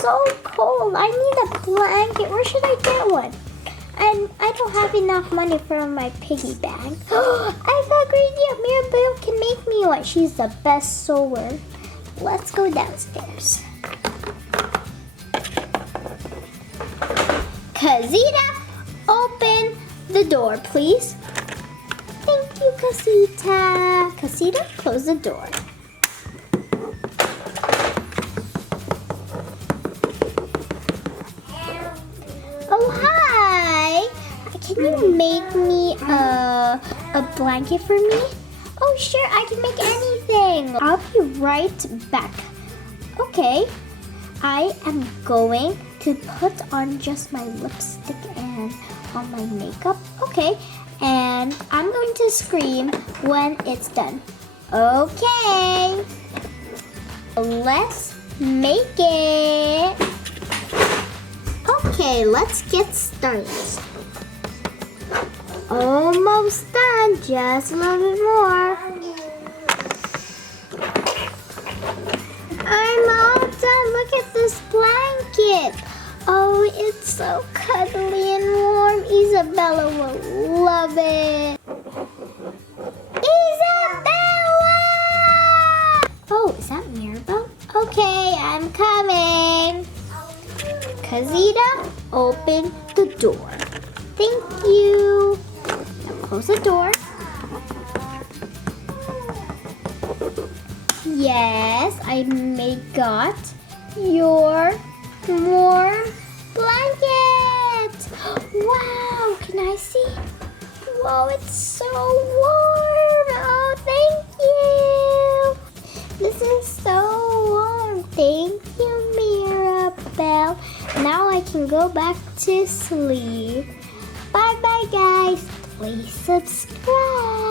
so cold. I need a blanket. Where should I get one? And I don't have enough money for my piggy bank. I got a great idea. Mirabel can make me one. She's the best sewer. Let's go downstairs. Casita, open the door, please. Thank you, Casita. Casita, close the door. Oh, hi. Can you make me a blanket for me? Oh, sure, I can make anything. I'll be right back. Okay, I am going to put on just my lipstick and all my makeup. Okay, and I'm going to scream when it's done. Okay, let's make it. Okay, let's get started. Almost done, just a little bit more. I'm all done. Look at this blanket. Oh, it's so cuddly and warm. Isabela will love it. Isabela! Oh, is that Mirabel? Okay, I'm coming. Casita, open the door. Thank you. Now close the door. Yes, I got your more blankets. Wow, can I see? Wow, it's so warm. Oh, thank you. This is so warm. Thank you, Mirabel. Now I can go back to sleep. Bye-bye, guys. Please subscribe.